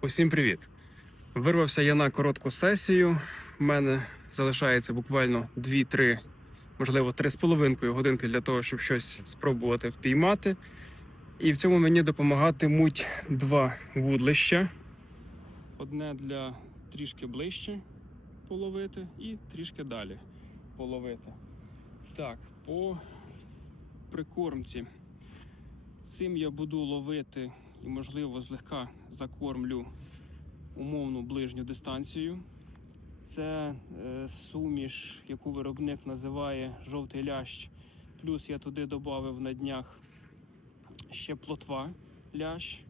Усім привіт! Вирвався я на коротку сесію. У мене залишається буквально 2-3, можливо, 3,5 годинки для того, щоб щось спробувати впіймати. І в цьому мені допомагатимуть два вудлища. Одне для трішки ближче половити і трішки далі половити. Так, по прикормці. Цим я буду ловити і, можливо, злегка закормлю умовну ближню дистанцію. Це е, суміш, яку виробник називає жовтий лящ. Плюс я туди додав на днях ще плотва лящ.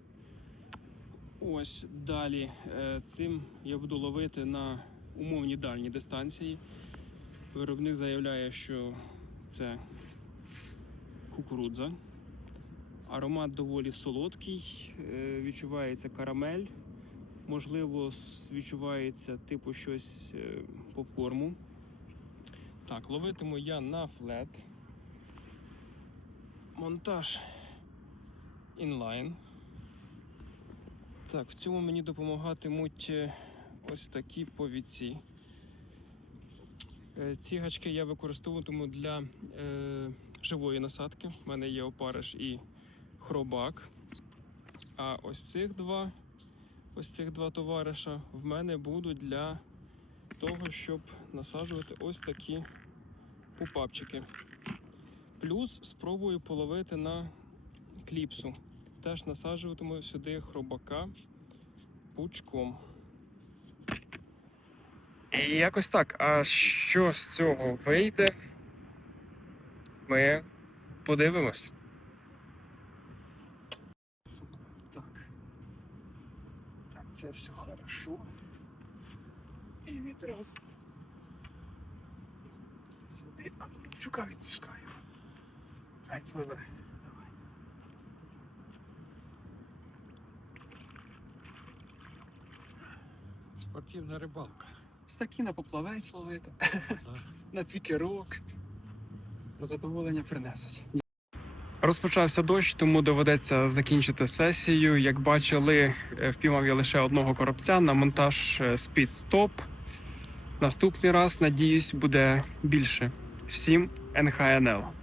Ось далі е, цим я буду ловити на умовні дальні дистанції. Виробник заявляє, що це кукурудза. Аромат доволі солодкий, е, відчувається карамель, можливо, відчувається типу щось е, попкорму. Так, ловитиму я на флет. Монтаж інлайн. Так, в цьому мені допомагатимуть е, ось такі повідці. Е, Ці гачки я використовуватиму для е, живої насадки. У мене є опариш і хробак. А ось цих два, ось цих два товариша в мене будуть для того, щоб насаджувати ось такі пупапчики. Плюс спробую половити на кліпсу. Теж насаджуватиму сюди хробака пучком. І якось так. А що з цього вийде? Ми подивимось. Це все хорошо. І вітер. Сюди. А чука відпускаю. Хай пливе. Давай. Спортивна рибалка. Ось такі на поплавець ловити, на пікерок. За задоволення принесуть. Розпочався дощ, тому доведеться закінчити сесію. Як бачили, е, впіймав я лише одного коробця на монтаж спід стоп. Наступний раз, надіюсь, буде більше. Всім НХНЛ.